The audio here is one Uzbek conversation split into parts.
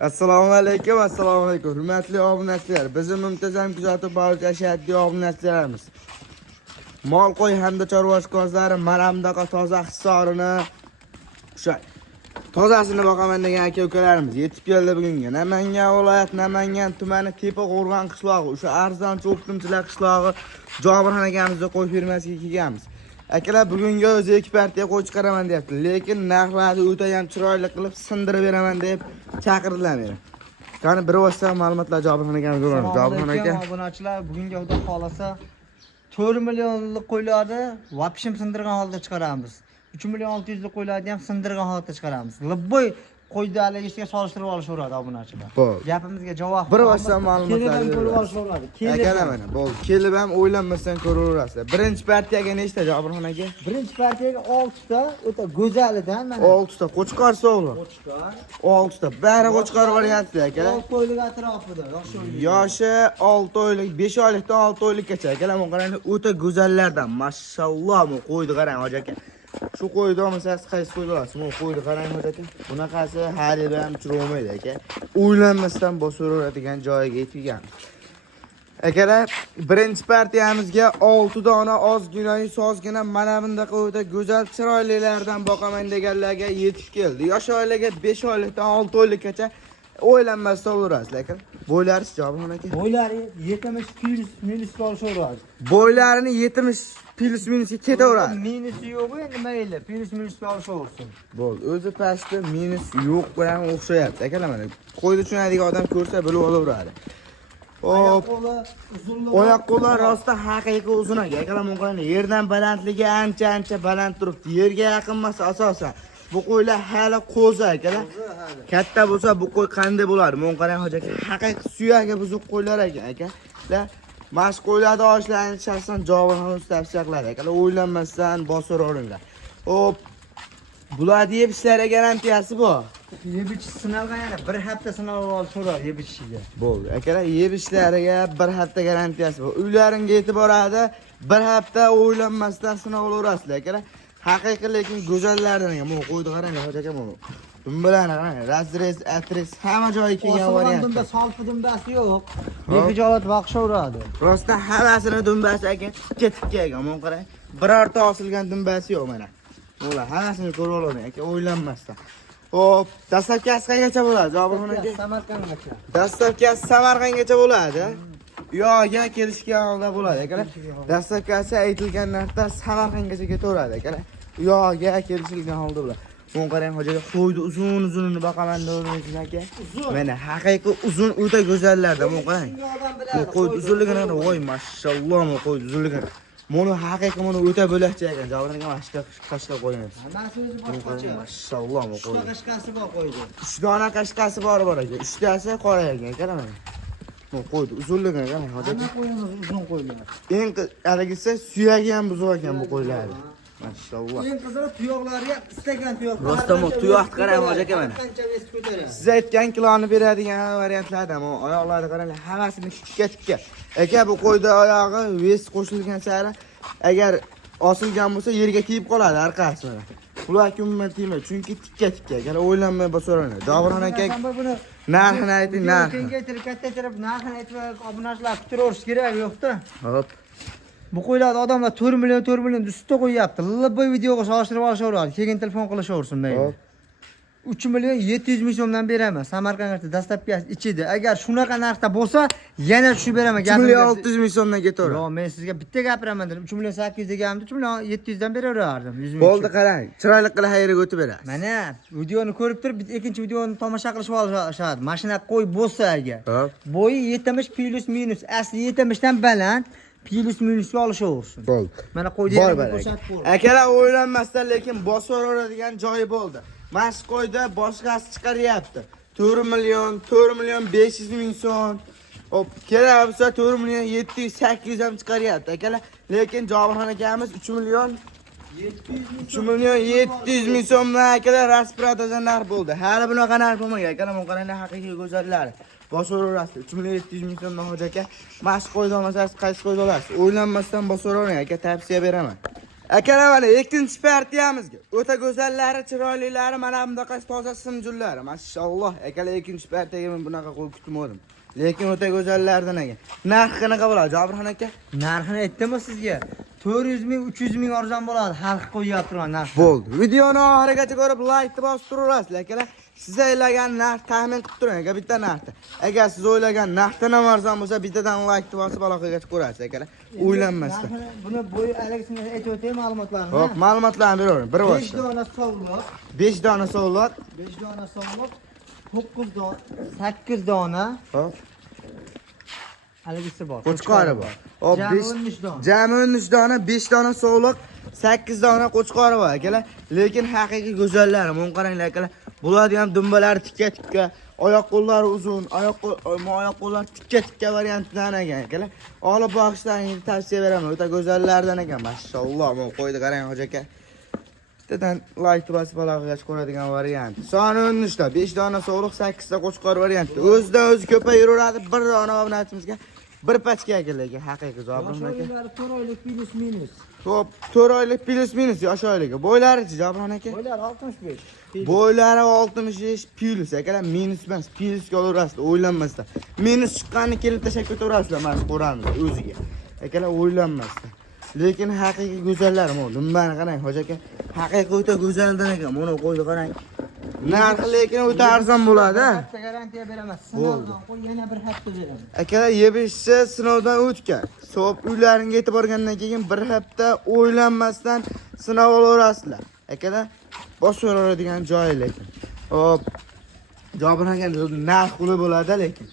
Assalomu alaykum, assalomu alaykum. Hurmatli obunachilar, bizni muntazam kuzatib borayotgan obunachilarimiz. Mol qo'y hamda chorva ishqozlari Maramdaqa toza hisorini o'sha tozasini boqaman degan aka-ukalarimiz yetib keldi bugunga. Namangan viloyat Namangan tumani Tepa Qo'rg'on qishlog'i, o'sha arzonchi o'qituvchilar qishlog'i Jobirxon akamizga qo'y firmasiga kelganmiz. Akalar bugungi o'zi ikki partiya qo'y chiqaraman deyapti, lekin narxlarni o'ta ham chiroyli qilib sindirib beraman deb chaqirdilar meni. Qani bir vosita ma'lumotlar Jobirxon akamizga beramiz. Jobirxon aka, obunachilar bugungi Xudo xolasa 4 millionlik qo'ylarni vapshim sindirgan holda chiqaramiz. 3 million 600 lik qo'ylarni ham sindirgan holatda chiqaramiz. Libboy qo'yni haligiga solishtirib olishadi obunachilar. Gapimizga javob. Bir vosita ma'lumotlar ko'rib olishadi. Akalar mana bo'ldi. Kelib ham o'ylanmasdan ko'raverasizlar. Birinchi partiyaga nechta Jobirxon aka? Birinchi partiyaga 6 ta o'ta go'zalidan mana 6 ta qo'chqor sog'li. qo'chqor. 6 ta. Bari qo'chqor variantda akalar. 6 qo'ylik atrofida, Yoshi 6 oylik, 5 oylikdan 6 oylikgacha akalar, bu qarang o'ta go'zallardan. Mashalloh, bu qo'yni qarang hoji aka. Shu qo'yni olmasangiz qaysi qo'yni olasiz? Bu qo'yni qarang hoji aka. Bunaqasi hali ham chiromaydi aka. O'ylanmasdan bosaveradigan joyiga yetgan. Akalar, birinchi partiyamizga 6 dona ozgina, sozgina mana bunday o'ta go'zal chiroylilardan boqaman deganlarga yetib keldi. Yosh oilaga 5 oylikdan 6 oylikgacha o'ylanmasdan olaverasiz, lekin bo'ylari Jobirxon aka. Bo'ylari 70 minus olishaveradi. Bo'ylarini 70 plus minusga ketaveradi. Minusi yo'q endi mayli, plus minusga olishaversin. Bo'ldi. O'zi pastda minus yo'q bilan o'xshayapti. Akalar mana qo'yni tushunadigan odam ko'rsa bilib olaveradi. Hop. Oyoq qo'llar rosta haqiqiy uzun aka. Akalar bu qo'yni yerdan balandligi ancha baland turibdi. Yerga yaqin emas asosan. Bu qo'ylar hali qo'zi akalar. Katta bo'lsa bu qo'y qanday bo'lardi? Men qarang hoji aka, haqiqiy suyagi buzuq qo'ylar ekan aka. Mashq qo'ylarda oshlarini shaxsan Jobirxon tavsiya qiladi akalar. O'ylanmasdan bosiraveringlar. Hop. Bularni yeb ishlari garantiyasi bor. Yeb ichish sinalgan yana bir hafta sinalib olishadi yeb ichishiga. Bo'ldi. Akalar, yeb ishlariga bir hafta garantiyasi bor. Uylaringga yetib boradi, bir hafta o'ylanmasdan sinab olaverasizlar akalar. Haqiqiy lekin go'zallardan ekan. Bu qo'yni qarang hoji aka, bu. Dumbalarni qarang, razrez, atres hamma joyiga kelgan variant. Dumba solpi dumbasi yo'q. Behijolat vaqshaveradi. Rostda hammasini dumbasi aka, tikka ekan. Men qarang, birorta osilgan dumbasi yo'q mana. Ular hammasini ko'rib olavering aka, o'ylanmasdan. Hop, dastlabkasi qangacha bo'ladi Jobirxon aka? Samarqandgacha. Dastlabkasi Samarqandgacha bo'ladi. Yo'ga kelishgan holda bo'ladi akalar. Dastlabkasi aytilgan narxda Samarqandgacha ketaveradi akalar. Yo'ga kelishilgan holda bo'ladi. Bu qarang hoji aka, qo'yni uzun-uzunini boqaman deyapsiz aka. Mana haqiqiy uzun o'ta go'zallarda bu qarang. Bu qo'y uzunligini, voy mashalloh, bu qo'y uzunligini. Buni haqiqiy buni o'ta bo'lakcha ekan. Jobirxon aka mashqa qashqab qo'yamiz. Hammasi o'zi boshqacha. Mashalloh, bu qo'y. Qashqasi bor qo'ydi. 3 dona qashqasi bor aka. 3 tasi qora ekan, akalar mana. Bu qo'yni uzunligini qarang hoji aka. Hamma qo'yimiz uzun qo'ylar. Eng aligisi suyagi ham buzuq ekan bu qo'ylar. Mashalloh. Eng qizig'i tuyoqlari ham istagan tuyoq. Rostdan tuyoq qarang hoji aka mana. Qancha vес ko'taradi. Siz aytgan kiloni beradigan variantlardan bu oyoqlarni qarang, hammasini tikka. Aka bu qo'yda oyog'i ves qo'shilgan sari agar osilgan bo'lsa yerga tegib qoladi orqasi mana. Ular kimman tegmaydi, chunki tikka. Agar o'ylanmay bosaveradi. Jobirxon aka narxini ayting, narx. Kengaytirib, kattatirib narxini aytib, obunachilar kutiraversa kerak yo'q-da. Hop. Bu qo'ylarni odamlar 4 million ustida qo'yapti. Libboy videoga solishtirib olishaveradi. Keyin telefon qilishaversin mayli. 3 million 700 ming so'mdan beraman. Samarqandga dastlabki ichida. Agar shunaqa narxda bo'lsa, yana tushib beraman. 3 million 600 ming so'mdan ketaveradi. Yo'q, men sizga bitta gapiraman dedim. 3 million 800 deganimda 3 million 700 dan beraverardim. 100 ming. Bo'ldi qarang. Chiroyli qilib xayriga o'tib berasiz. Mana videoni ko'rib turib, ikkinchi videoni tomosha qilishib olishadi. Mashina qo'y bo'lsa agar. Bo'yi 70 plus minus, asli 70 dan baland. Plus minusga olishaversin. Bo'ldi. Mana qo'ydi ko'rsatib qo'y. Akalar o'ylanmasdan lekin bosaveradigan joyi bo'ldi. Mashq qo'yda boshqasi chiqaryapti. 4 million 500 ming so'm. Hop, kerak bo'lsa 4 million 700 800 ham chiqaryapti. Akalar, lekin Jobirxon akamiz 3 million 700 ming so'mdan akalar raspradadan narx bo'ldi. Hali bunaqa narx bo'lmagan. Akalar, bu qarang haqiqiy go'zallar. Bosaverasiz. 3 million 700 ming so'mdan hoji aka. Mashq qo'yda olmasangiz qaysi qo'yda olasiz? O'ylanmasdan bosaveravering aka, tavsiya beraman. Akalar mana ikkinchi partiyamizga. O'ta go'zallari, chiroylilari, mana bunaqa toza simjullari. Mashalloh. Akalar ikkinchi partiyaga men bunaqa qo'yib kutmadim. Lekin o'ta go'zallardan ekan. Narxi qanaqa bo'ladi, Jobirxon aka? Narxini aytdimmi sizga? 400 ming, 300 ming arzon bo'ladi. Xalq qo'yyapti narx. Bo'ldi. Videoni oxirigacha ko'rib, like bosib turasiz, akalar. Siz o'ylagan narx taxmin qilib turing, aka bitta narxda. Agar siz o'ylagan narxdan ham arzon bo'lsa, bittadan like bosib aloqagacha ko'rasiz, akalar. O'ylanmasdan. Buni bo'yi aleksini aytib o'tay ma'lumotlarni. Hop, ma'lumotlarni beravering. Bir 5 dona sovliq, 5 dona sovlat. 5 dona sovliq, 9 dona, 8 dona. Hop. Haligisi bor. Qo'chqori bor. Hop, Jami 13 dona. Jami 13 dona, 5 dona sovliq, 8 dona qo'chqori bor, akalar. Lekin haqiqiy go'zallar, men qaranglar, akalar. Bularni ham dumbalari tikka-tikka, oyoq qo'llari uzun, oyoq qo'llar tikka-tikka variantdan ekan, akalar. Olib boqishlaringizni tavsiya beraman. O'ta go'zallardan ekan, mashalloh. Men qo'ydi qarang, hoji aka. Bittadan like bosib aloqagacha ko'radigan variant. Soni 13 ta, 5 dona sovliq, 8 ta qo'chqori varianti. O'zidan o'zi ko'payaveradi. Bir dona obunachiimizga bir pachka akalarga haqiqiy Jobirxon aka. 4 oylik plus minus. Xo'p, 4 oylik plus minus yosh oyligi. Bo'ylari-chi Jobirxon aka? Bo'ylari 65. Bo'ylari 65 plus akalar, minus emas, plusga olaverasizlar, o'ylanmasdan. Minus chiqqanini kelib tashab ketaverasizlar mana qo'ramiz o'ziga. Akalar o'ylanmasdan. Lekin haqiqiy go'zallar bu. Nimalarni qarang, hoji aka. Haqiqiy o'ta go'zaldan ekan. Buni qo'ydi qarang. Narxi lekin o'ta arzon bo'ladi. Hafta garantiya beraman. Sinovdan qo'y, yana bir hafta beraman. Akalar yebishchi sinovdan o'tgan. So'p uylaringga yetib borgandan keyin bir hafta o'ylanmasdan sinov olaverasizlar. Akalar boshqaradigan joyi lekin. Hop. Jobirxon aka narx quli bo'ladi lekin.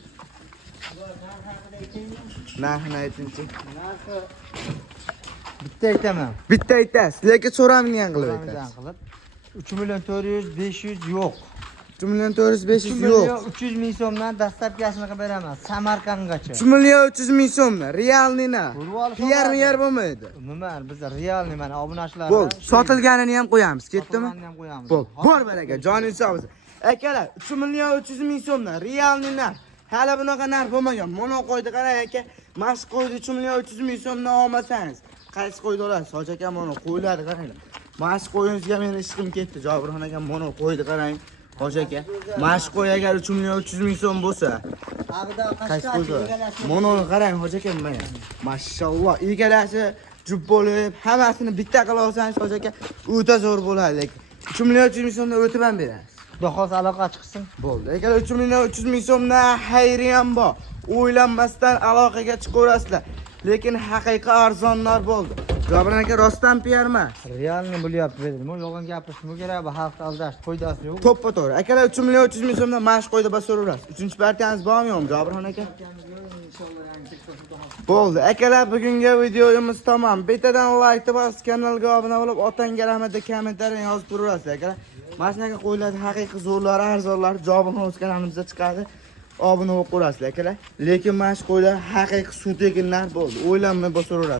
Narxini aytingchi. Narxi bitta aytaman. Bitta aytasiz, lekin so'ramgan qilib aytasiz. 3 million 400, 500 yo'q. 3 million 400 500 yo'q. 300 ming so'mdan dastlabkasini qilib beraman. Samarqandgacha. 3 million 300 ming so'mdan realnina. Yer bo'lmaydi. Nima? Biz realni mana obunachilar. Bo'l, sotilganini ham qo'yamiz. Ketdimi? Sotilganini ham qo'yamiz. Bo'l, bor baraka, joningiz sog' bo'lsin. Akalar, 3 million 300 ming so'mdan realnina. Hali bunaqa narx bo'lmagan. Mana qo'ydi qarang aka. Mas qo'ydi 3 million 300 ming so'mdan olmasangiz. Qaysi qo'ydi olasiz? Hoji aka mana qo'yiladi qaranglar. Mas qo'yingizga meni ishqim ketdi. Jobirxon aka mana qo'ydi qarang. Hoji aka, mas qo'y agar 3 million 300 ming so'm bo'lsa, qaysi qo'ydi? Mana qarang hoji aka mana. Mashalloh, egalasi jup bo'lib, hammasini bitta qila olsangiz hoji aka, o'ta zo'r bo'ladi lekin. 3 million 300 ming so'mdan o'tib ham berasiz. Xudo xohlasa aloqa chiqsin. Bo'ldi. Agar 3 million 300 ming so'mdan xayri ham bor. O'ylanmasdan aloqaga chiqaverasizlar. Lekin haqiqiy arzonlar bo'ldi. Jobirxon aka rostdan piar emas. Realni bo'lyapti dedim. Yolg'on gapirishim kerak, bu xalqni aldash, foydasi yo'q. To'ppa to'g'ri. Akalar 3 million 300 ming so'mdan mash qo'ydi bosaverasiz. 3-chi partiyamiz bormi yo'qmi Jobirxon aka? Bo'ldi. Akalar bugungi videomiz tamom. Bittadan like bosib, kanalga obuna bo'lib, otangga rahmat deb kommentariyani yozib turasiz akalar. Mana shunaqa qo'yiladi haqiqiy zo'rlar, arzonlar Jobirxon o'z kanalimizda chiqadi. Obuna bo'lib qo'yasizlar akalar. Lekin mash qo'ylar haqiqiy suv tekinlar bo'ldi. O'ylanmay bosaverasiz.